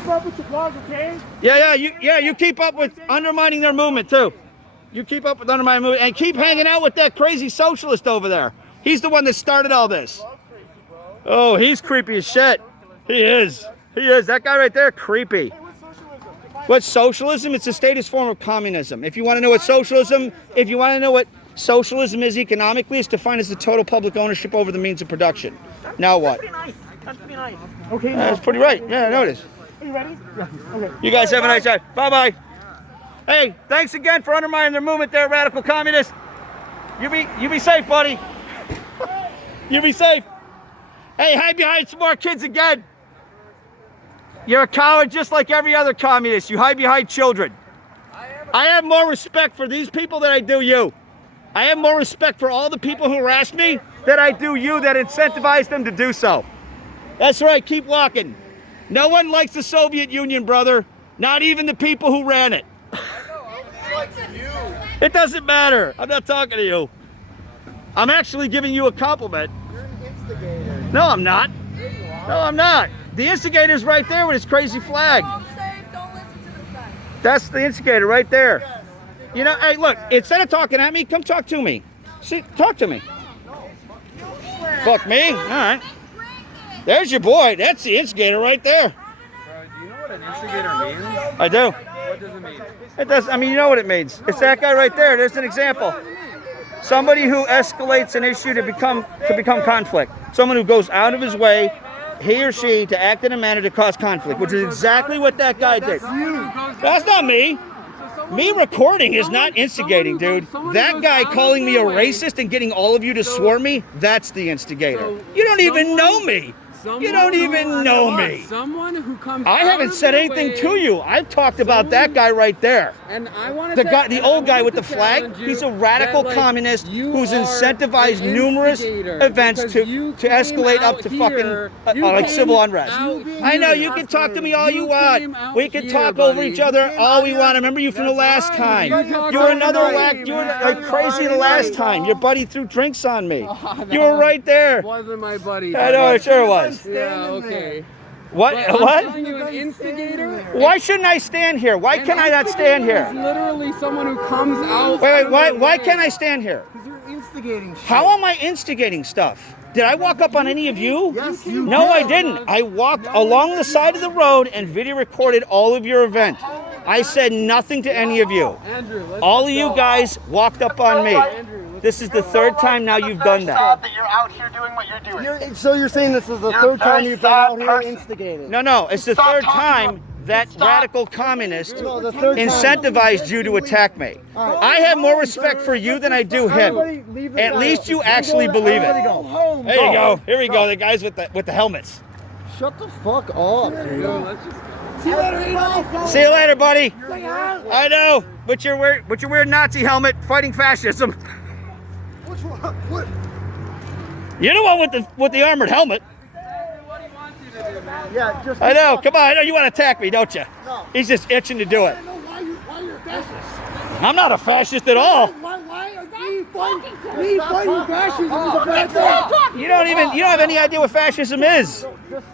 keep up with the vlog, okay? You keep up with undermining their movement too. You keep up with undermining movement and keep hanging out with that crazy socialist over there. He's the one that started all this. Oh, he's creepy as shit. He is. He is. That guy right there, creepy. What's socialism? It's the statist form of communism. If you want to know what socialism, if you want to know what socialism is economically, it's defined as the total public ownership over the means of production. Now what? That's pretty nice. That's pretty nice. Okay. That's pretty right. Yeah, I noticed. Are you ready? Yeah. Okay. You guys have a nice day. Bye-bye. Hey, thanks again for undermining their movement there, radical communists. You be safe, buddy. You be safe. Hey, hide behind some more kids again. You're a coward just like every other communist. You hide behind children. I have more respect for these people than I do you. I have more respect for all the people who harassed me than I do you that incentivized them to do so. That's right, keep walking. No one likes the Soviet Union, brother. Not even the people who ran it. It doesn't matter. I'm not talking to you. I'm actually giving you a compliment. You're an instigator. No, I'm not. No, I'm not. The instigator's right there with his crazy flag. Don't listen to this guy. That's the instigator right there. You know, hey, look, instead of talking at me, come talk to me. See, talk to me. Fuck me? All right. There's your boy. That's the instigator right there. Bro, do you know what an instigator means? I do. What does it mean? It does. I mean, you know what it means. It's that guy right there. There's an example. Somebody who escalates an issue to become conflict. Someone who goes out of his way, he or she, to act in a manner to cause conflict, which is exactly what that guy did. That's not me. Me recording is not instigating, dude. That guy calling me a racist and getting all of you to swarm me, that's the instigator. You don't even know me. You don't even know me. Someone who comes. I haven't said anything to you. I've talked about that guy right there. And I want The old guy with the flag. He's a radical communist who's incentivized numerous events to escalate up to fucking like civil unrest. I know you can talk to me all you want. We can talk over each other all we want. I remember you from the last time. You were another whack. You were like crazy the last time. Your buddy threw drinks on me. You were right there. Wasn't my buddy. I know, it sure was. Yeah, okay. What? I'm What? telling you, an instigator. Why shouldn't I stand here? Why can I not stand It's here? literally someone who comes out. Wait, why can't I stand here? Because you're instigating shit. How am I instigating stuff? Did I walk up on any of you? Yes, you No, I did. didn't. I walked along the side of the road and video recorded all of your event. I said nothing to any of you. Andrew, let's All of you guys walked up on me. This is the third time now you've done that. That you're out here doing what you're doing. So you're saying this is the third time you've been out here instigating? No, it's the third time that radical communist No, the third time. incentivized you to attack me. I have more respect for you than I do him. At least you actually believe it. There you go. Here we go. The guys with the helmets. Shut the fuck up, dude. let's just. See you later, Adolf. See you later, buddy. I know. With your weird Nazi helmet fighting fascism. What's wrong? What? You're the one with the armored helmet. What he wants you to do, man. Yeah, just. I know. Come on. I know you want to attack me, don't you? No. He's just itching to do it. I don't know why you're a fascist. I'm not a fascist at all. Why are me fighting fascism is a bad thing? You don't have any idea what fascism is.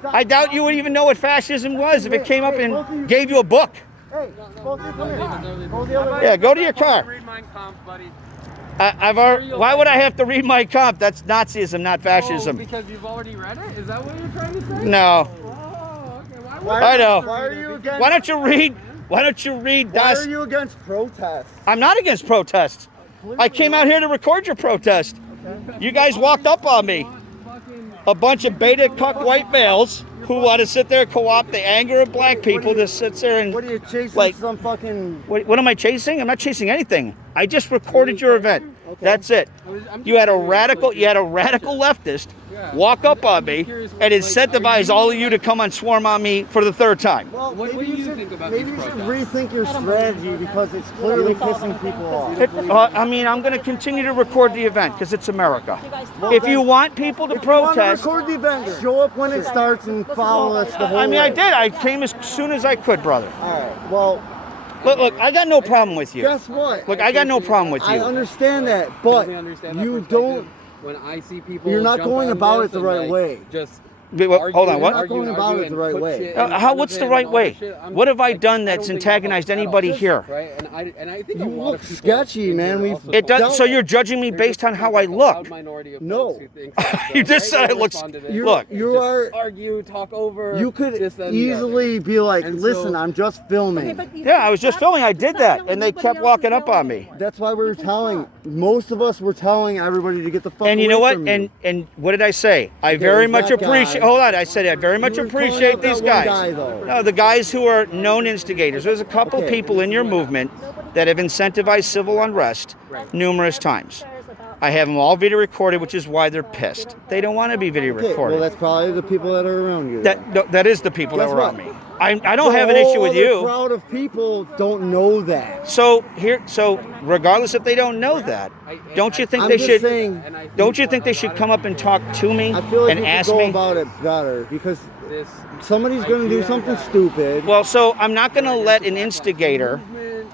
I doubt you would even know what fascism was if it came up and gave you a book. Hey, both of you come here. Go the other way. Yeah, go to your car. Read Mein Kampf, buddy. Why would I have to read Mein Kampf? That's Nazism, not Oh, fascism. because you've already read it? Is that what you're trying to say? No. Oh, okay. I know. Why are you against? Why don't you read Why Das? are you against protests? I'm not against protests. I came out here to record your protest. You guys walked up on me. A bunch of beta cuck white males who want to sit there co-opt the anger of black people to sit there and What are you chasing? like Some fucking. what am I chasing? I'm not chasing anything. I just recorded your event. That's it. You had a radical leftist walk up on me and incentivize all of you to come and swarm on me for the third time. Well, What maybe do you should, think about maybe these you should protests? rethink your strategy because it's clearly pissing people off. I mean, I'm going to continue to record the event because it's America. If you want people to If you want to protest, record the event, show up when it starts and follow us the whole I mean, I way. did. I came as soon as I could, brother. All right. Well, Look, I got no problem with you. guess what? Look, I got no problem with I you. understand that, but Totally understand that you perspective. don't. When I see people, You're not jump going on about this it the and, right like, way. Just Hold on, You're what? not going about it the right way. What's the right way? What have I done that's antagonized anybody here? Right? And I think You a lot look of people sketchy, man. We've It does. dealt- So you're judging me based on how I look? No. You just said I look. Look. You are. argue, talk over. You could this, that, and the easily be like, And listen, so- I'm just filming. Yeah, I was just filming. I did that, and they kept walking up on me. That's why we were telling. Most of us were telling everybody to get the fuck And you away know what? from you. And what did I say? I very much that guy. appreciate. Hold on, I said I very much You were calling appreciate out that these one guys. guy, though. No, the guys who are known instigators. There's a couple Okay. people in your movement that have incentivized civil unrest numerous times. I have them all video recorded, which is why they're pissed. They don't want to be video Okay, recorded. well, that's probably the people that are around you. that is the people that Guess were around what? me. I don't have an issue with The whole you. other crowd of people don't know that. So regardless if they don't know that, don't you think I'm they just should? saying, Don't you think they should come up and talk to me I feel like and we ask could go me? about it better because somebody's going to do something stupid. Well, so I'm not going to let an instigator,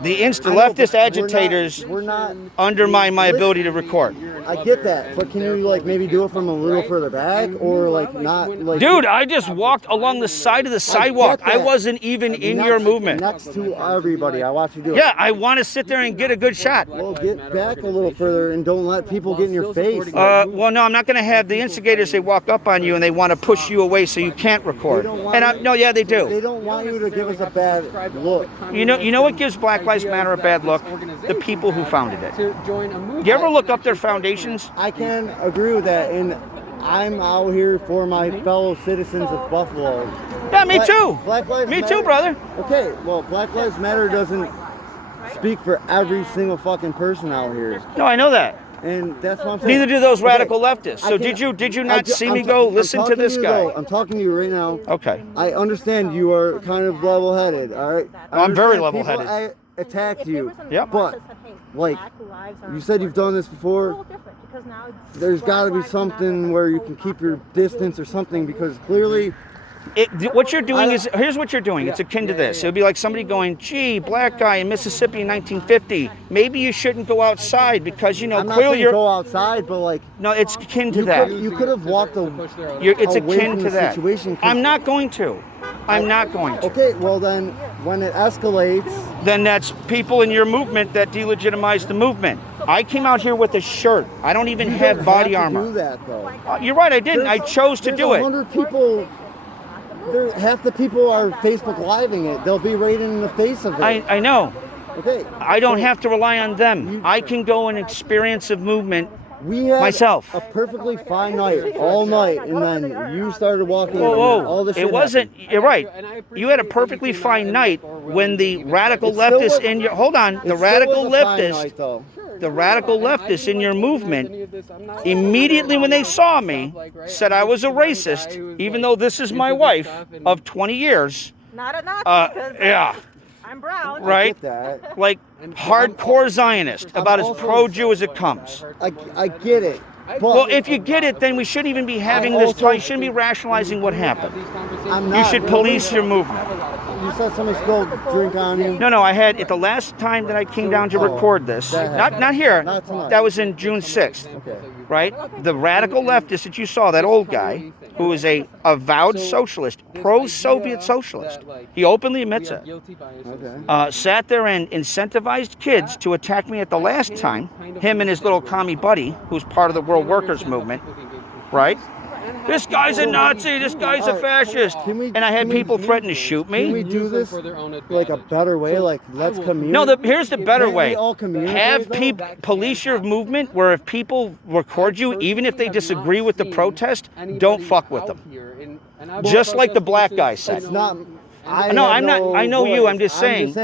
the I know, leftist but agitators, We're not. undermine my ability to record. I get that, but can you like maybe do it from a little further back or like not like? Dude, I just walked along the side of the sidewalk. I that. wasn't even in your movement. Next to everybody, I watch you do it. Yeah, I want to sit there and get a good shot. Well, get back a little further and don't let people get in your face. Well, no, I'm not going to have the instigators. They walk up on you and they want to push you away so you can't record. No, yeah, they do. They don't want you to give us a bad look. You know what gives Black Lives Matter a bad look? The people who founded it. You ever look up their foundations? I can agree with that, and I'm out here for my fellow citizens of Buffalo. Yeah, me too. Black Lives Me Matter. too, brother. Okay, well, Black Lives Matter doesn't speak for every single fucking person out here, No, I know that. and that's what I'm saying. Neither do those Okay, radical leftists. I So can- did you not see me I'm go I'm listen to talking this you, guy? though. I'm talking to you right now. Okay. I understand you are kind of level-headed, all right? I I'm very understand people level-headed. Attacked you. Yep. But, like, you said you've done this before. There's got to be something where you can keep your distance or something because clearly What you're doing is, here's what you're doing. It's akin to this. It would be like somebody going, gee, black guy in Mississippi in 1950. Maybe you shouldn't go outside because, I'm not clearly saying you're... go outside, but like No, it's akin to you that. could, you could have walked It's away akin from to the that. situation 'cause- I'm not going to. I'm not going to. Okay, well then when it escalates, Then that's people in your movement that delegitimize the movement. I came out here with a shirt. I don't even you have don't body have to armor. do that though. You're right, I didn't. I chose to There's do it. 100 people. Half the people are Facebook living it. They'll be right in the face of it. I know. Okay. I don't so have to rely on them. I can go and experience a movement We had myself. a perfectly fine night all night, and then you started walking. Whoa, and all this shit it wasn't. happened. You're right. You had a perfectly fine night when the radical It still leftists was- in your hold on, It the still radical was a fine leftists, night, though. the radical leftists in your movement, immediately when they saw me, said I was a racist, even though this is my wife of 20 years. Not a Nazi, because Yeah, I'm brown. right. Get that. Like hardcore Zionist, about as also- pro-Jew as it comes. I get it. But Well, if you get it, then we shouldn't even be having this also- talk. You shouldn't be rationalizing what happened. I'm You not. should police your movement. You said somebody spilled drink on you. No, I had it the last time that I came down to record this. that Not here. Not tonight. That was in June 6th. Okay. Right? The radical leftist that you saw, that old guy, who is a avowed socialist, pro-Soviet socialist. He openly admits it. Okay. Sat there and incentivized kids to attack me at the last time. Him and his little commie buddy, who's part of the World Workers Movement. Right? This guy's a Nazi. This guy's a fascist. And I had people threaten to shoot Can we me. do this like a better way? Like let's communicate. No, here's the better Can't we way. all communicate, Have though? people police your movement where if people record you, even if they disagree with the protest, don't fuck with them. Just like the black guy said. It's not. No, I'm not. I know you. I'm just saying.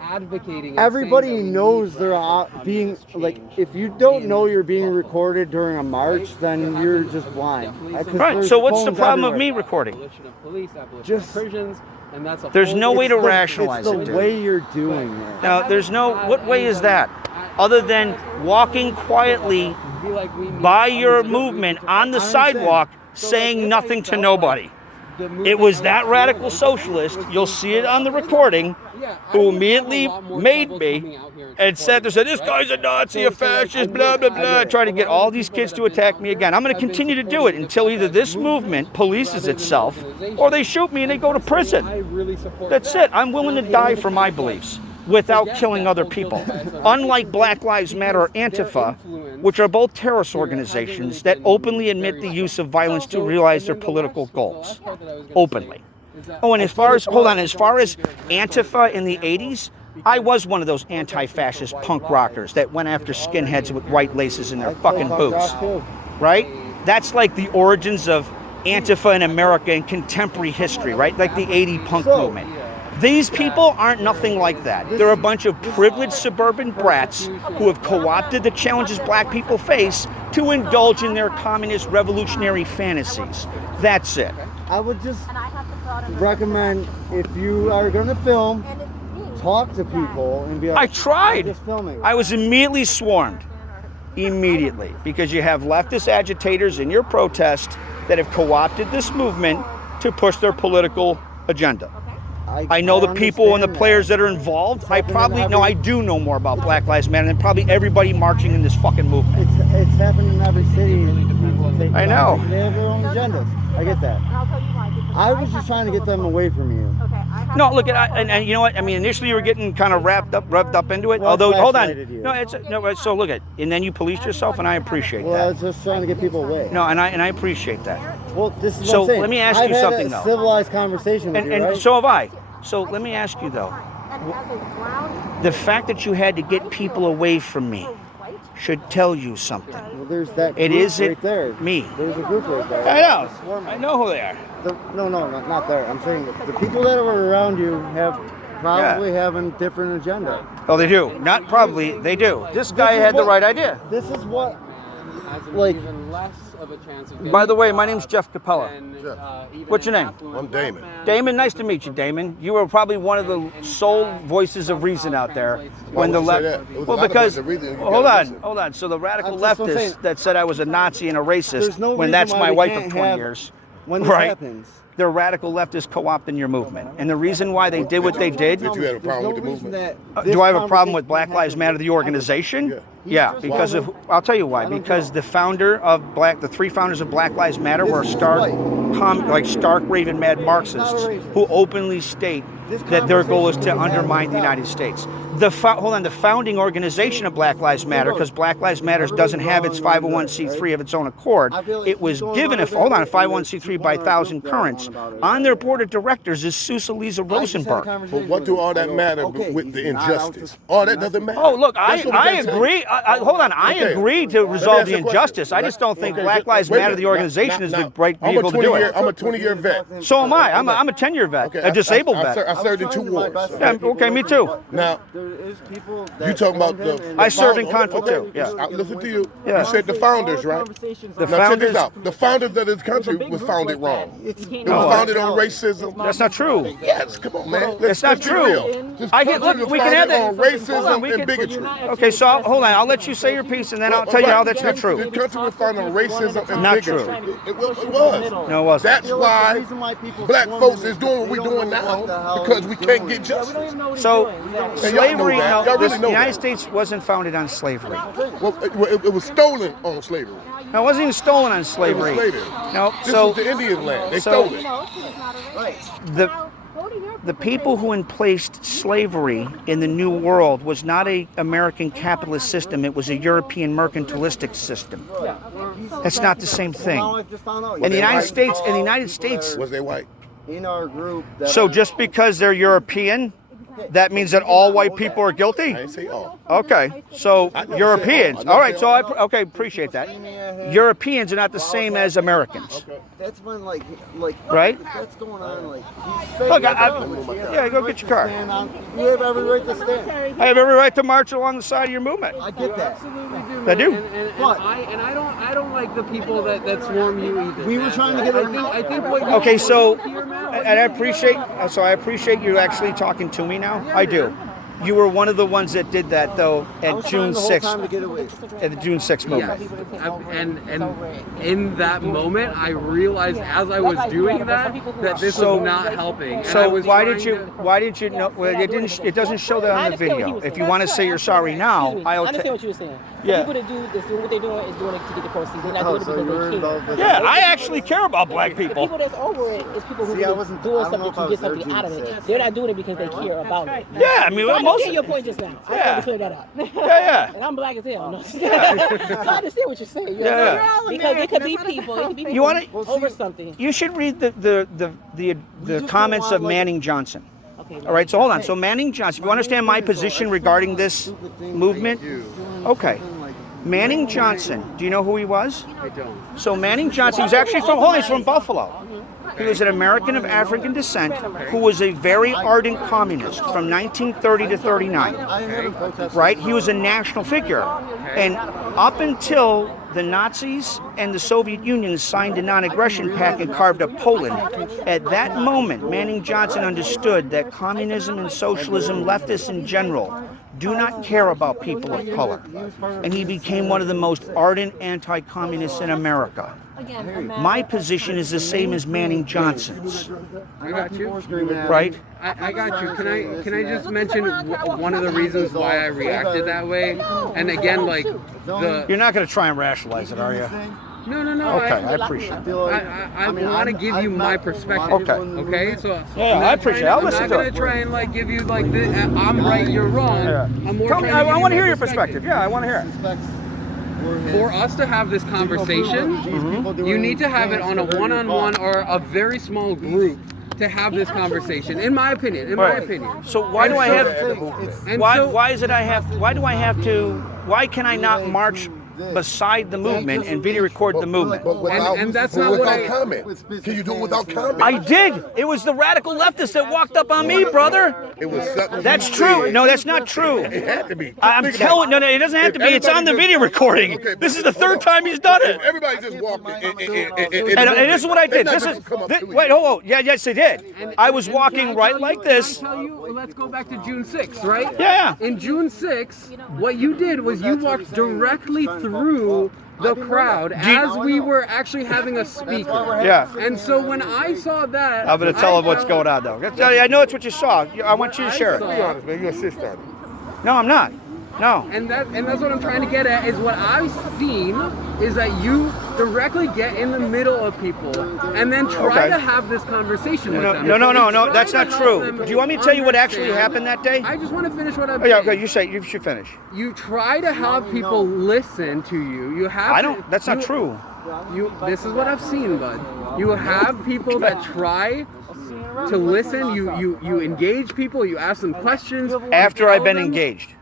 Advocating. and Everybody saying that we knows need they're being like. If you don't know you're being recorded during a march, then you're just blind. 'Cause Right. there's So what's the phones problem of everywhere. me recording? abolition of police, abolition Just- of prisons, and that's a There's whole- no way to It's the- rationalize it's it, the dude. way you're doing it. Now, there's no. What way is that? Other than walking quietly Be like we need by your to- movement on the I understand. sidewalk, saying nothing to nobody. it was that radical socialist, you'll see it on the recording, who immediately made me and said, this guy's a Nazi, a fascist, blah, blah, blah, trying to get all these kids to attack me again. I'm going to continue to do it until either this movement polices itself or they shoot me and they go to prison. That's it. I'm willing to die for my beliefs without killing other people. Unlike Black Lives Matter or Antifa, which are both terrorist organizations that openly admit the use of violence to realize their political goals. Openly. Oh, and as far as Antifa in the 80s, I was one of those anti-fascist punk rockers that went after skinheads with white laces in their fucking boots. Right? That's like the origins of Antifa in America in contemporary history, right? Like the 80 punk movement. These people aren't nothing like that. They're a bunch of privileged suburban brats who have co-opted the challenges black people face to indulge in their communist revolutionary fantasies. That's it. I would just recommend, if you are going to film, talk to people and be like, I tried. I'm just filming. I was immediately swarmed. Immediately. Because you have leftist agitators in your protest that have co-opted this movement to push their political agenda. I know the people and the players that are involved. I do know more about Black Lives Matter than probably everybody marching in this fucking movement. It's happening in every city. I know. They have their own agendas. I get that. I was just trying to get them away from you. No, look, and you know what? I mean, initially you were getting kind of revved up into it. Well, Although, hold on. you. No, so look at, and then you policed yourself, and I appreciate Well, I that. was just trying to get people away. No, and I appreciate that. Well, this is So, what I'm saying. let me ask I've you had something, a though. civilized conversation with you, And right? so have I. So let me ask you though, the fact that you had to get people away from me should tell you something. Well, there's that group It isn't right there. me. There's a group right there. I know who they are. No, not there. I'm saying the people that were around you have probably having different agenda. Oh, they do. Not probably, they do. This guy had the right idea. This is what, like, even less of a chance of By the way, my name's Jeff Capella. What's your name? I'm Damon. Damon, nice to meet you, Damon. You were probably one of the sole voices of reason out there when the left. Well, because hold on. So the radical leftists that said I was a Nazi and a racist, when that's my wife of 20 years, when this happens. They're radical leftists co-opting your movement, and the reason why they did what they did. Did you have a problem with the movement? Do I have a problem with Black Lives Matter, the organization? Yeah, because of, I'll tell you why. Because the three founders of Black Lives Matter were stark raving mad Marxists who openly state that their goal is to undermine the United States. The founding organization of Black Lives Matter, because Black Lives Matter doesn't have its 501c3 of its own accord, it was given a 501c3 by Thousand Currents. On their board of directors is Susa Rosenberg. But what do all that matter with the injustice? All that doesn't matter. Oh, look, I agree. I agree to resolve the injustice. I just don't think Black Lives Matter, the organization, is the right vehicle to do it. I'm a 20-year vet. So am I. I'm a 10-year vet, a disabled vet. I served in 2 wars. Yeah, okay, me too. Now, you talking about the I served in conflict too. Yeah. Listen to you. Yeah. You said the founders, right? The Now check this founders. out. The founders of this country was founded wrong. It was founded on racism. That's not true. Yes, come on, man. It's not true. Look, we can have that. On racism Hold on, and bigotry. Okay, so hold on. I'll let you say your piece, and then I'll tell you how that's not The true. country was founded on racism and Not bigotry. true. It was. No, it wasn't. That's why black folks is doing what we're doing now because we can't get justice. So, slavery. Y'all No, really the know United that. States wasn't founded on slavery. Well, it was stolen on slavery. No, it wasn't even stolen on slavery. It was slavery. No, This so was the Indian land. They so- stole it. the people who emplaced slavery in the New World was not a American capitalist system. It was a European mercantilistic system. That's not the same thing. In the United States, Was they white? In our group. so just because they're European, that means that all white people are guilty? I didn't say all. Okay, so Europeans. All right, so I appreciate that. Europeans are not the same as Americans. That's when like Right? that's going on like. Look, yeah, go get your car. You have every right to stand. I have every right to march along the side of your movement. I get that. Absolutely do, I do. And I don't like the people that swarm you either. We were trying to get. I think what you Okay, so, hear, Matt, and I appreciate you actually talking to me now. I do. You were one of the ones that did that, though, I at was June trying the whole 6th. time to get away. At the June 6th movement. Yes. And in that moment, I realized as I was doing that this was not helping. And I So was why trying did you? to- Why didn't you know? Well, it didn't. It doesn't show that on the video. If you want to say you're sorry now, I understand what you were saying. Yeah. People that do this, doing what they're doing is doing it to get the proceeds. They're not Oh, doing it so because you're they care. involved with Yeah, I actually care about black The people. people that's over it is people who See, I are wasn't- doing I don't know something if I to was get something there out of June it. 6th. They're not doing it because they care about it. Yeah, I mean, So I most. understand your point just now. I Yeah. want to clear that up. Yeah, And I'm black as hell. No. So I understand what you're saying. You Yeah, know? yeah. Because it could be people. It could be people You wanna- over something. You should read the comments of Manning Johnson. Okay. All right, so hold on. So Manning Johnson, if you understand my position regarding this movement, okay. Manning Johnson, do you know who he was? I don't. So Manning Johnson, he's actually he's from Buffalo. He was an American of African descent who was a very ardent communist from 1930 to 39. Right? He was a national figure. And up until the Nazis and the Soviet Union signed a non-aggression pact and carved up Poland, at that moment, Manning Johnson understood that communism and socialism, leftists in general, do not care about people of color. And he became one of the most ardent anti-communists in America. My position is the same as Manning Johnson's, I got you. right? I got you. Can I just mention one of the reasons why I reacted that way? And again, like You're not going to try and rationalize it, are you? no. Okay, I appreciate it. I want to give you my perspective. Okay. Okay. So Yeah, I appreciate it. I'll listen I'm to not it. gonna try and like give you like this, I'm right, you're wrong. Yeah. I'm more Tell me, trying to I give want to you hear my your perspective. Yeah, I want to hear it. For us to have this conversation, you need to have it on a one-on-one or a very small group to have this conversation. In my opinion. So why do I have? And Why? so- Why is it I have? Why do I have to? Why can I not march beside the movement and video record the movement? But without, And that's but not what without I- comment. Can you do it without comment? I did. It was the radical leftists that walked up on me, brother. It was something. That's you true. said. No, that's not true. It had to be. I'm Think telling. about No, it doesn't have to be. It's on the Everybody video just- recording. Okay, but This is the hold third on. time he's done it. Everybody just walked And this is what I did. This is. Wait, hold on. Yeah, yes, they did. I was walking right like this. Can I tell you, let's go back to June 6th, right? Yeah. In June 6th, what you did was you walked directly through the crowd as we were actually having a speaker. Yeah. And so when I saw that, I'm gonna tell them what's going on, though. I know it's what you saw. I want you to share Be it. honest, man. You're a sister. No, I'm not. No. And that's what I'm trying to get at is what I've seen is that you directly get in the middle of people and then try Okay. to have this conversation with them. No, that's Try not to true. help them Do you want me to tell you what actually understand. happened that day? I just want to finish what I'm Oh, yeah, saying. okay, you should finish. You try to have people listen to you. You have. I don't, that's not true. This is what I've seen, bud. You have people that try to listen. You engage people. You ask them questions. After I've been Tell them- engaged.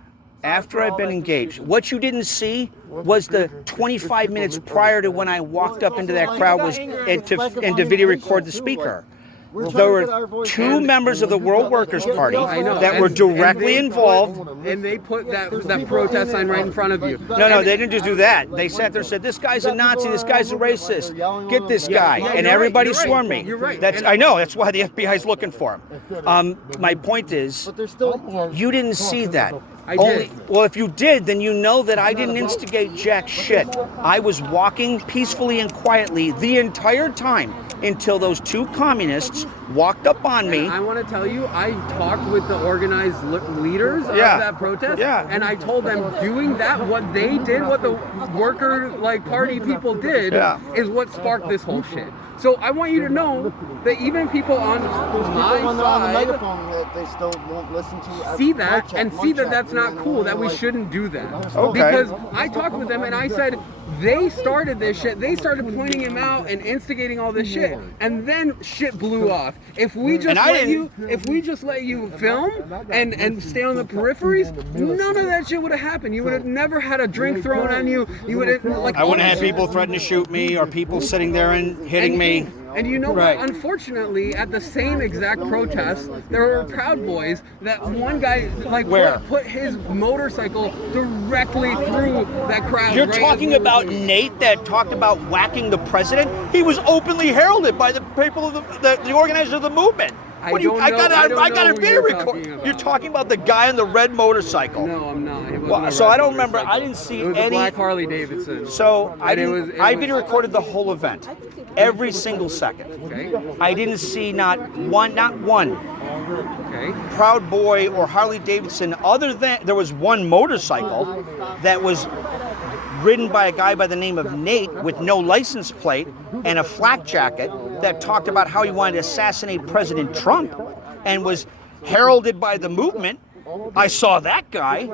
After I've been engaged. What you didn't see was the 25 minutes prior to when I walked up into that crowd and to video record the speaker. There were two members of the World Workers' Party that were directly involved. And they put that protest sign right in front of you. No, they didn't just do that. They sat there and said, "This guy's a Nazi. This guy's a racist. Get this guy." Yeah, And you're everybody right, you're swarmed right, me. you're right. That's And- I know. That's why the FBI's looking for him. My point is, you didn't see that. I did. Well, if you did, then you know that I didn't instigate jack shit. I was walking peacefully and quietly the entire time until those two communists walked up on me. I want to tell you, I talked with the organized leaders of Yeah. that protest, Yeah. and I told them doing that, what they did, what the worker party people did, Yeah. is what sparked this whole shit. So I want you to know that even people on my on the side megaphone that they still won't listen to. see that and see that that's not cool, that we shouldn't do that. Okay. Because I talked with them and I said, they started this shit. They started pointing him out and instigating all this shit, and then shit blew off. If we just let you film and stay on the peripheries, none of that shit would have happened. You would have never had a drink thrown on you. You would have I wouldn't have had people threaten to shoot me or people sitting there and hitting me. And you know Right. what? Unfortunately, at the same exact protest, there were Proud Boys that one guy Where? put his motorcycle directly through that crowd. You're right talking as- about Nate that talked about whacking the president? He was openly heralded by the people of the organizers of the movement. What do you? don't I know- got I don't I got know a who video you're record. talking about. You're talking about the guy on the red motorcycle. No, I'm not. It wasn't Well, a so red I don't remember. motorcycle. I didn't see It was any. a black Harley Davidson. So I But it didn't. was- I video recorded the whole event, every single second. Okay. I didn't see not one Okay. Proud Boy or Harley Davidson. Other than there was one motorcycle that was ridden by a guy by the name of Nate with no license plate and a flak jacket that talked about how he wanted to assassinate President Trump and was heralded by the movement. I saw that guy.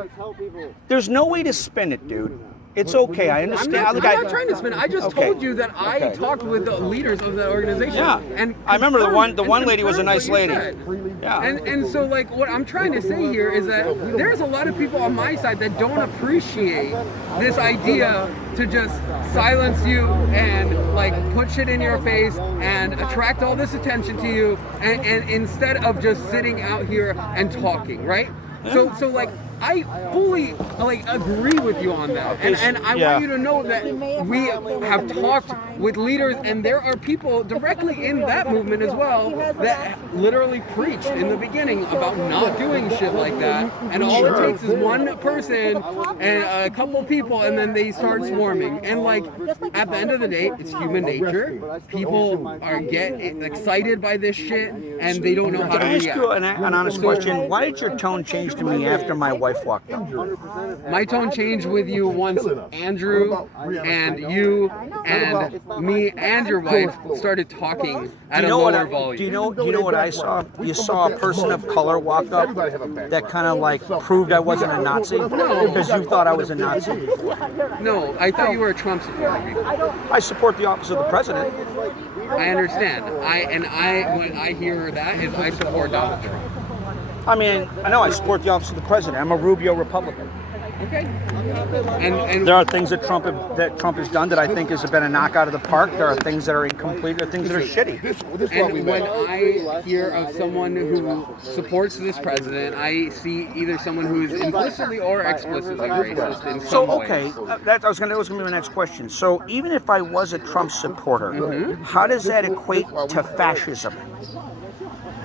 There's no way to spin it, dude. It's okay. I understand. I'm not trying to spin. I just Okay. told you that I Okay. talked with the leaders of that organization. Yeah. And I remember the confirmed- one lady was a confirmed nice what you lady. said. Yeah. And so like what I'm trying to say here is that there's a lot of people on my side that don't appreciate this idea to just silence you and like put shit in your face and attract all this attention to you and instead of just sitting out here and talking, right? So like I fully like agree with you on that, and I Yeah. want you to know that we have talked with leaders, and there are people directly in that movement as well that literally preached in the beginning about not doing shit like that, and all it takes is one person and a couple people, and then they start swarming, and like at the end of the day, it's human nature. People get excited by this shit, and they don't know how Can to I ask react. you an honest question? Why did your tone change to me after my wife walked up? My tone changed with you once Andrew and you and me and your wife started talking at a lower volume. Do you know what I saw? You saw a person of color walk up that kind of like proved I wasn't a Nazi because you thought I was a Nazi. No, I thought you were a Trump supporter. I support the office of the president. I understand. When I hear that is I support Donald Trump. I mean, I know I support the office of the president. I'm a Rubio Republican. Okay. And There are things that Trump has done that I think has been a knockout of the park. There are things that are incomplete. There are things that are shitty. And when I hear of someone who supports this president, I see either someone who is implicitly or explicitly racist in some So way. okay, that was gonna be my next question. So even if I was a Trump supporter, how does that equate to fascism?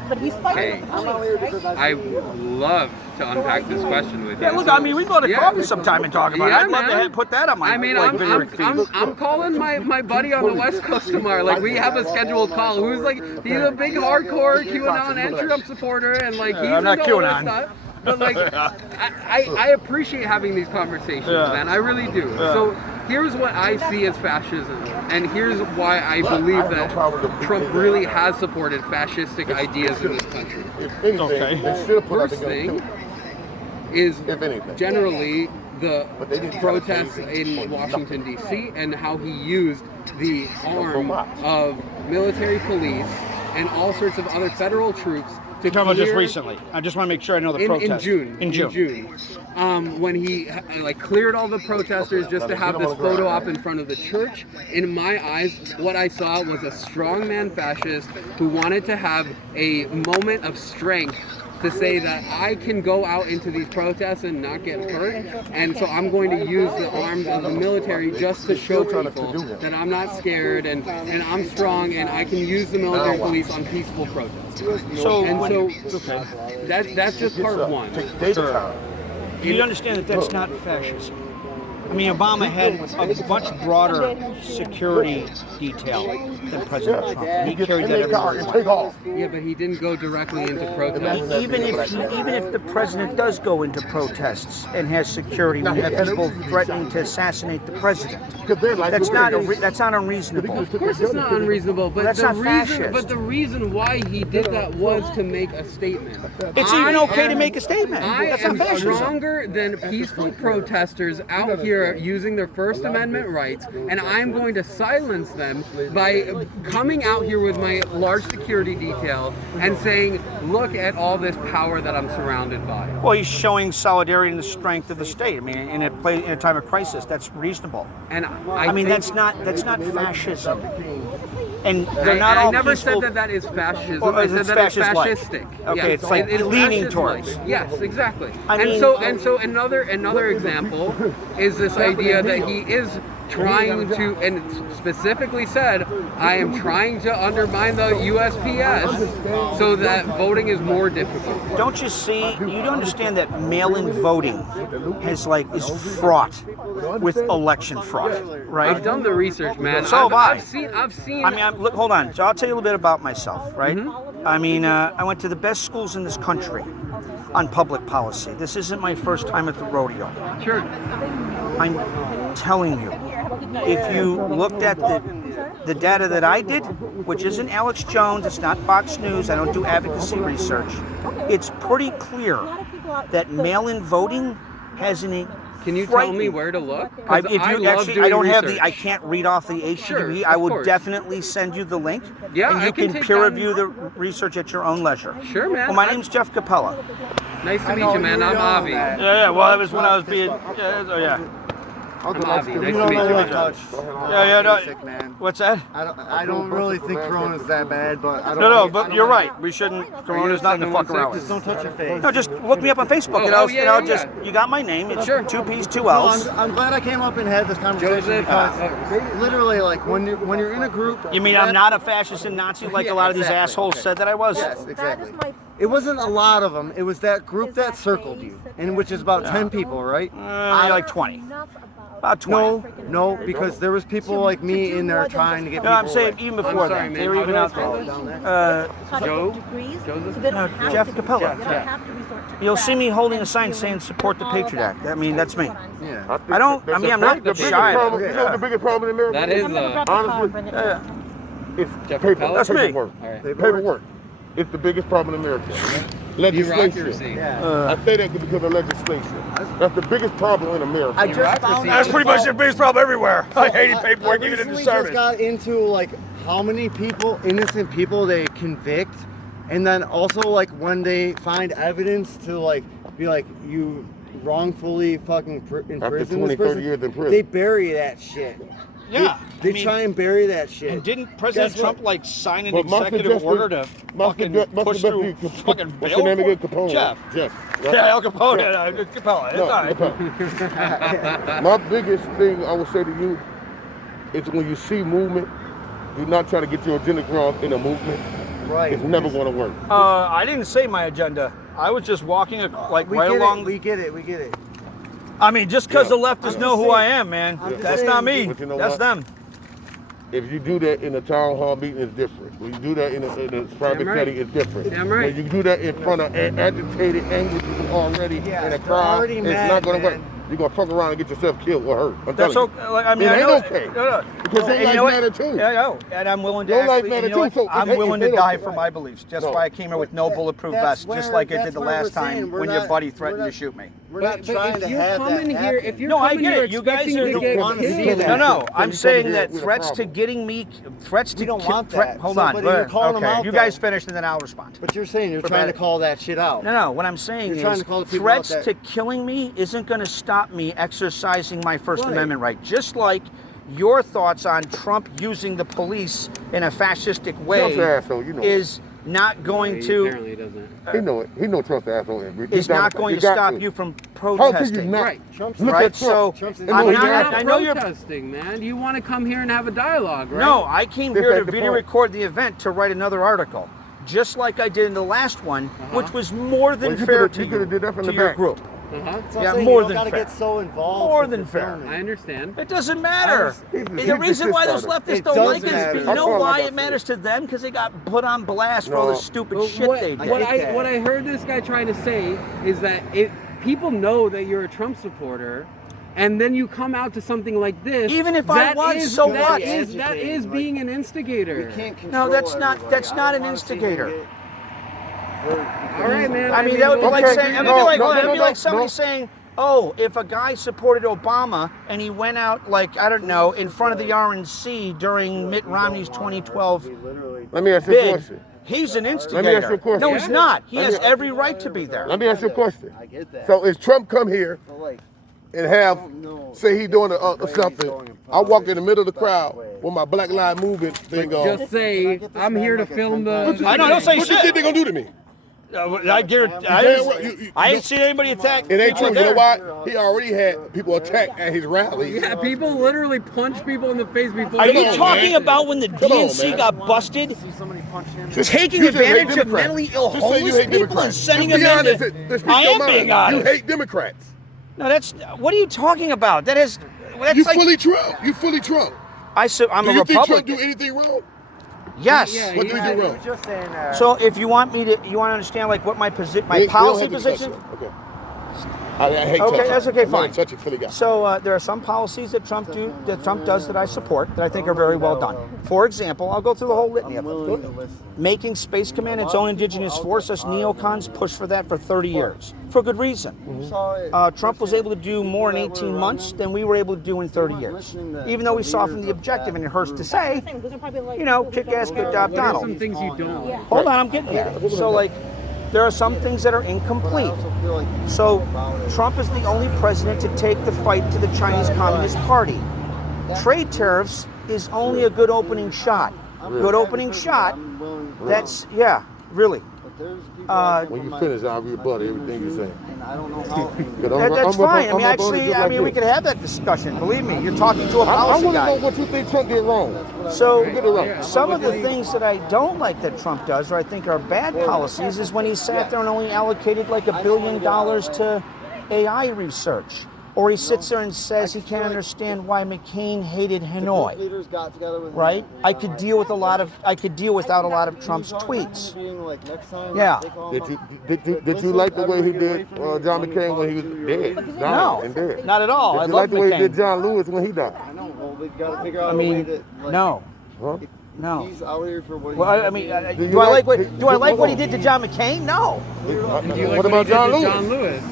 But he's fighting Hey, the police, right? I love to unpack this question with you. Yeah, look, So- I mean, we go to Yeah. coffee sometime and talk about it. Yeah, I'd love man. to put that on my I mean, like, I'm video feed. calling my buddy on the West Coast tomorrow. Like, we have a scheduled call. Who's like, he's a big hardcore QAnon and Trump supporter, and like, he's I'm not into all this QAnon. stuff. But like, I appreciate having these conversations, Yeah. man. I really do. So here's what I see as fascism, and here's why I believe that Trump really has supported fascistic ideas in this country. If anything, Okay. they should have put out First the thing is If anything. generally the But they didn't protests try to change in things. Washington, D.C. and how he used the arm of military police and all sorts of other federal troops to Talking about just clear- recently. I just want to make sure I know the in protest. June. In June. When he like cleared all the protesters just to have this photo op in front of the church. In my eyes, what I saw was a strongman fascist who wanted to have a moment of strength to say that I can go out into these protests and not get hurt, and so I'm going to use the arms of the military just to show people that I'm not scared and I'm strong and I can use the military police on peaceful protests. So, And when- so okay. that's just part one. Do you understand that that's not fascism? I mean, Obama had a much broader security detail than President Trump. And he carried that everywhere. he went. Yeah, but he didn't go directly into protests. Even if the president does go into protests and has security, we have people threatening to assassinate the president. That's not unreasonable. Of course, it's not unreasonable, but That's the not reason, fascist. but the reason why he did that was to make a statement. It's even okay to make a statement. I That's am not fascism. stronger than peaceful protesters out here using their First Amendment rights, and I'm going to silence them by coming out here with my large security detail and saying, look at all this power that I'm surrounded by. Well, he's showing solidarity and the strength of the state. I mean, in a time of crisis, that's reasonable. And I mean, think- that's not fascism. And they're not all I never peaceful. said that is fascism. Well, I said it's that it's fascist-like. fascistic. Okay, Yes, it's like it is leaning fascist-like. towards. Yes, exactly. I and mean- so another example is this idea that he is trying to, and it specifically said, I am trying to undermine the USPS so that voting is more difficult. Don't you see? You don't understand that mail-in voting is fraught with election fraud, right? I've done the research, man. So have I. I've seen. I mean, look, hold on. So I'll tell you a little bit about myself, right? I mean, I went to the best schools in this country on public policy. This isn't my first time at the rodeo. Sure. I'm telling you, if you looked at the data that I did, which isn't Alex Jones, it's not Fox News, I don't do advocacy research, it's pretty clear that mail-in voting has an Can you tell me where to look? I don't have research. I can't read off the HTTP. Sure, I of would course. definitely send you the link. Yeah, and you I can can take peer down- review the research at your own leisure. Sure, man. Well, my name's Jeff Capella. Nice to meet you, man. I'm Avi. Yeah. Well, that was when I was being. Yeah. I'm Avi. Nice You to don't meet know you. what touch. Yeah. No. Sick, man. What's that? I don't really think Corona's that bad, but I don't. No, but you're right. We shouldn't. Corona's not to fuck around Just with. don't touch your face. No, just look me up on Facebook, and I'll just. You got my name. It's Sure. 2 P's, 2 No, L's. I'm glad I came up and had this conversation Joseph, because literally, like when you're in a group. You mean I'm not a fascist and Nazi like a lot of these exactly. assholes said that I was? Yes, exactly. It wasn't a lot of them. It was that group that circled you, and which is about 10 people, right? Maybe like 20. About 20. No, because there was people like me in there trying to get people. No, I'm saying like, even before sorry, that. man. They were How even do I out spell there. it? down there. Joe? No, Jeff Capella. You'll see me holding a sign saying support the Patriot Act. I mean, that's me. Yeah. I don't, I mean, I'm not the biggest shy. problem, you know the biggest problem in America? That is honestly, it's Jeff paper, Capella? That's me. paperwork. All right. Paperwork. It's the biggest problem in America. bureaucracy. Legislation. Yeah. I say that because of legislation. That's the biggest problem in America. I just found That's pretty much the biggest problem everywhere. I hated paperwork I even in the recently just service. got into like how many people, innocent people, they convict, and then also like when they find evidence to like be like you wrongfully fucking in After prison. 20, this person, 30 years in prison. They bury that shit. Yeah. They I mean, try and bury that shit. And didn't President Guess what? Trump like sign an But my executive suggestion- order to my fucking sugge- my push through suggestion- fucking what's bail? your name for- again? Capone. Jeff. Jeff. Right? Yeah, Al Capone. Yeah. It's Capella. It's No, all right. Capone. My biggest thing I would say to you is when you see movement, do not try to get your agenda across in a movement. Right. It's never going to work. I didn't say my agenda. I was just walking like We right get along. it. We get it. We get it. I mean, just because Yeah. the leftists I'm know just who I saying- am, man. I'm just That's saying- not me. But you know That's what? them. If you do that in a town hall meeting, it's different. When you do that in a private Damn right. setting, it's different. Damn right. When you do that in front of agitated, angry people already Yeah, in a they're crowd, already it's mad, not going to work. man. You're going to fuck around and get yourself killed or hurt. I'm That's telling you. okay. Like, I mean, It I ain't know. okay. No. Because your And life you know what? matter too. Yeah, I know. And I'm willing to Your life actually, matter you know what? too, so I'm if willing they to don't die get for right. my beliefs. Just No. why I came here with no bulletproof That's vest, just where- like I did that's the where we're last time saying we're when your not- buddy we're threatened to not- shoot me. We're not trying if to you're have coming that here, happen. if you're No, I coming get here it. You guys expecting are to the get wanna see killed, that. No, I'm you saying come that here with a threats to problem. getting me, threats to We don't kill. want that. Hold So, on. but you're calling them okay, out, you guys though. finish and then I'll respond. But you're saying you're For trying bad- to call that shit out. No. What I'm saying You're trying is to call the people threats out to that- killing me isn't going to stop me exercising my First Right. Amendment right. Just like your thoughts on Trump using the police in a fascistic way Trump's an asshole, you know. is not going He to apparently doesn't. He know it. He know Trump's an asshole. is not going to stop you from How could you protesting. not? Right. Trump's Look Right? at Trump. So Trump's And I'm no, not, he You're not. I know you're protesting, man. You want to come here and have a dialogue, right? No, I came This here to ain't the video point. record the event to write another article, just like I did in the last one, which was more than Well, you fair coulda- to you coulda did that from to the your back. group. Uh-huh. That's what Yeah, I'm saying. more you than don't gotta fair. get so involved. More with than the fair. filming. I understand. It doesn't matter. He's The reason why those starter. leftists It don't does like it is matter. you That's know all I why got it to matters to them? Because they got put on blast for all the No. stupid But shit what, they did. what hate that. what I heard this guy trying to say is that people know that you're a Trump supporter, and then you come out to something like this. Even if I that was, is- so that what? is- that is Like, being an instigator. We can't No, control that's not- everybody. that's I not don't an wanna see instigator. them get hurt. All right, man. I mean, that would be well, like Okay, saying, no, it'd be like no, somebody no. saying, oh, if a guy supported Obama and he went out, like, I don't know, in front of the RNC during Mitt Romney's 2012 Literally. Let me ask you a bid, question. he's an Let instigator. me ask you a question. No, he's not. He Let has me- every right to be there. Let me ask you a question. I get that. So if Trump come here But, like, and have, know say he doing way something, he's going in I walk public in the middle of the crowd way. with my Black Lives Movement thing on. just say, get this I'm man here to like a film 10 the. I know, don't say What you shit. think they gonna do to me? I guarantee. I ain't seen anybody attack. It ain't true. people You know there. why? He already had people attack at his rallies. Yeah, people literally punch people in the face before. Are you on, talking man. about when the Come on, DNC man. got busted? Just- Taking you just hate advantage of Democrats. mentally ill Just say you homeless hate people Democrats. and sending Just be them honest. in. Let's speak I your am mind. being honest. You hate Democrats. No, that's what are you talking about? That's You like fully Trump. You fully Trump. I'm Do a you think Trump Republican. do anything wrong? Yes. Yeah, What did he do wrong? Just saying that. So if you want to understand like what my position, my We don't policy have to discuss position. it. Okay. I hate Okay, touching. that's okay, I'm not fine. a touchy Philly guy. So there are some policies that Trump does that I support that I think are very well done. For example, I'll go through the whole litany of them. Making Space Command its own indigenous force, us neocons pushed for that for 30 years. For good reason. Trump was able to do more in 18 months than we were able to do in 30 years. Even though we saw from the objective, and it hurts to say, kick ass, good job, What are some Donald. things you don't like? Hold on, I'm getting there. So there are some things that are incomplete. So Trump is the only president to take the fight to the Chinese Communist Party. Trade tariffs is only a good opening shot. Good opening shot. That's, yeah, really. When you finish, I'll rebut everything you say. That's fine. I mean, we could have that discussion. Believe me, you're talking to a I policy want to know guy. what you think Trump did wrong. So Get it right. some of the things that I don't like that Trump does, or I think are bad policies, is when he sat there and only allocated like $1 billion to AI research. Or he sits there and says he can't understand why McCain hated Hanoi. Right? I could deal without a lot of Trump's tweets. Yeah. Did you like the way he did John McCain when he was dead? No, And dead? not at all. Did I you love like the way he did McCain. John Lewis when he died? I mean, no. Huh? No. He's out here for what Well, I mean, do I like what he did to John McCain? No. Do you like What about he did John to Lewis? John Lewis?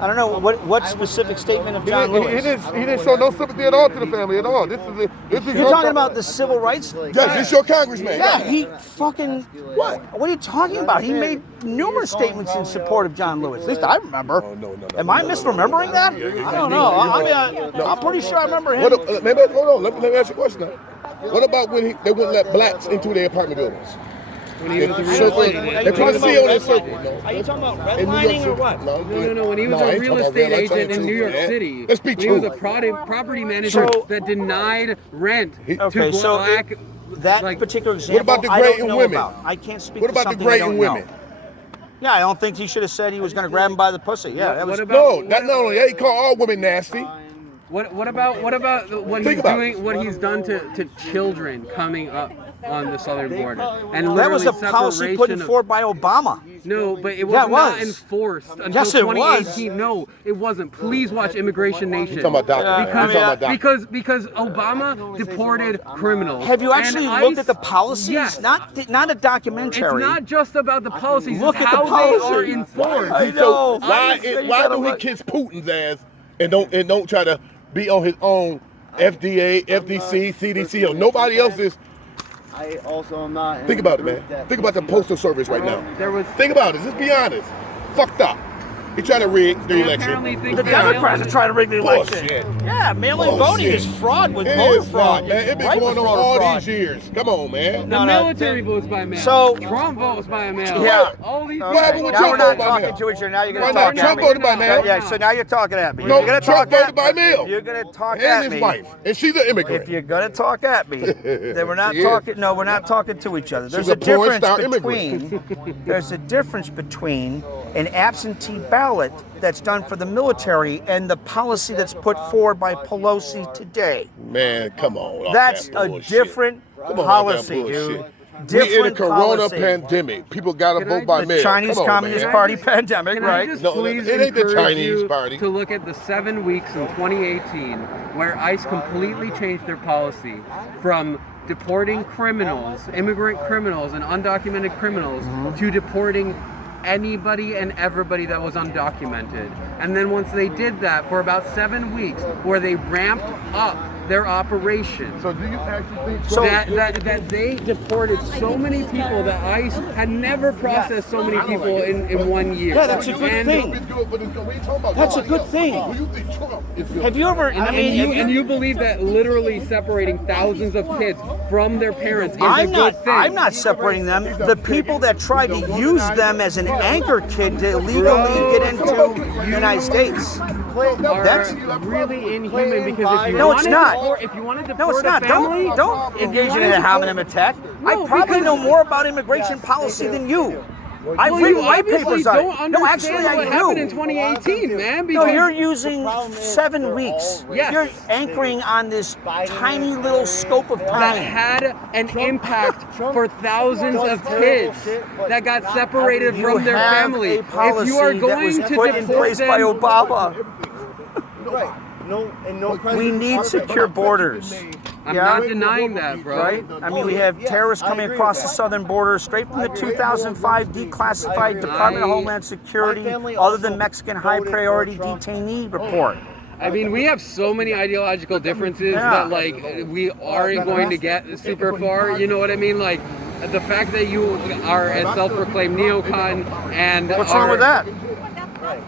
I don't know what specific statement of John He Lewis. didn't show no sympathy at all to the family at all. This is You're talking about the civil rights? Yes, this your congressman. Yeah, he fucking what? What are you talking about? He made numerous statements in support of John Lewis. At least I remember. No. Am I misremembering that? I don't know. I'm pretty sure I remember him. Hold on. Let me ask you a question now. What about when they wouldn't let blacks into their apartment buildings? When he was a real Circle. estate They probably see on that circle. Are you talking about In New York redlining or what? No. When he was I a ain't real talking about estate red. I'm agent telling in the New York truth, man. City, Let's be when he was a true. property manager So- that denied rent Okay, to so black. that like- particular example, about the I great don't and know women? about. I can't speak What to about the something great I don't and know. women? Yeah, I don't think he should have said he was going to grab him by the pussy. Yeah, that was. What about- No, not only that, he called all women nasty. What about what Think he's about doing? it. What he's done to children coming up on the southern border, and That was literally a policy put separation of- forward by Obama. No, but it was Yeah, it not was. enforced until Yes, it was. 2018. No, it wasn't. Please watch Immigration Nation. You talking about doctor? Because, You talking about doctor? because Obama deported criminals. Have you And actually ICE- looked at the policies? Yes. Not a documentary. It's not just about the policies. Look it's at the how they are policy. enforced. I know. Why do he kiss Putin's ass and don't try to be on his own FDA, FDC, CDC, or nobody else is? I also am not. Think about it, man. Think about the postal service right now. There was Think about it. Just be honest. Fucked up. He's trying to rig the They election. apparently think The that Democrats are trying to rig the election. Bullshit. Yeah, mail-in voting is fraud with It voter is fraud. man. It's been Right going with on voter all fraud. these years. Come on, man. The No, military votes by mail. So- Trump votes by mail. Yeah. All these What happened with Now Trump we're not voted by talking mail? to each other. Now you're Why going to not? talk at Trump me. voted by mail. Yeah, so now you're talking at me. No, You're going to Trump talk voted at by mail. You're going to talk And at his me. wife. And she's an immigrant. If you're going to talk at me, then we're not She is. talking. No, we're not talking to each other. There's She's a porn difference star between. There's a difference between an absentee ballot that's done for the military and the policy that's put forward by Pelosi today. Man, come on. off That's that a bullshit. different Come on, off that policy, bullshit. dude. We in a Different corona policy. pandemic. People got to Can vote I by just- mail. Chinese Come on, Communist man. Party pandemic, Can right? I just No, please it ain't the encourage Chinese you party. to look at the 7 weeks in 2018 where ICE completely changed their policy from deporting criminals, immigrant criminals and undocumented criminals, to deporting anybody and everybody that was undocumented. And then once they did that for about 7 weeks, where they ramped up their operation. So do you actually think That they deported so many people that ICE had never processed so many people in 1 year. Yeah, that's a good thing. That's a good thing. Have you ever? I mean, and you believe that literally separating thousands of kids from their parents is a good thing. I'm not separating them. The people that try to use them as an anchor kid to illegally get into the United States. That's really inhuman because if you No, wanted it's not. if you wanted to No, it's deport not. a family, Don't engage in a hominem attack. No, I probably because- know more about immigration policy than you. I've well, written you white obviously papers on don't it. understand No, actually, I what happened in do. 2018, man. No, Because you're using 7 weeks. Yes. You're anchoring on this tiny little scope of that time. had an impact for thousands of kids that got separated You from their have family. a policy If you are that going was to put in deport place them, by Obama. Right. No, and no We president need is perfect. secure borders. I'm Yeah? not denying that, bro. Right? I mean, we have terrorists coming across the southern border straight from the 2005 declassified Department of Homeland Security, other than Mexican high priority detainee report. I mean, we have so many ideological differences that, like, we aren't going to get super far. You know what I mean? Like, the fact that you are a self-proclaimed neocon and What's wrong with that?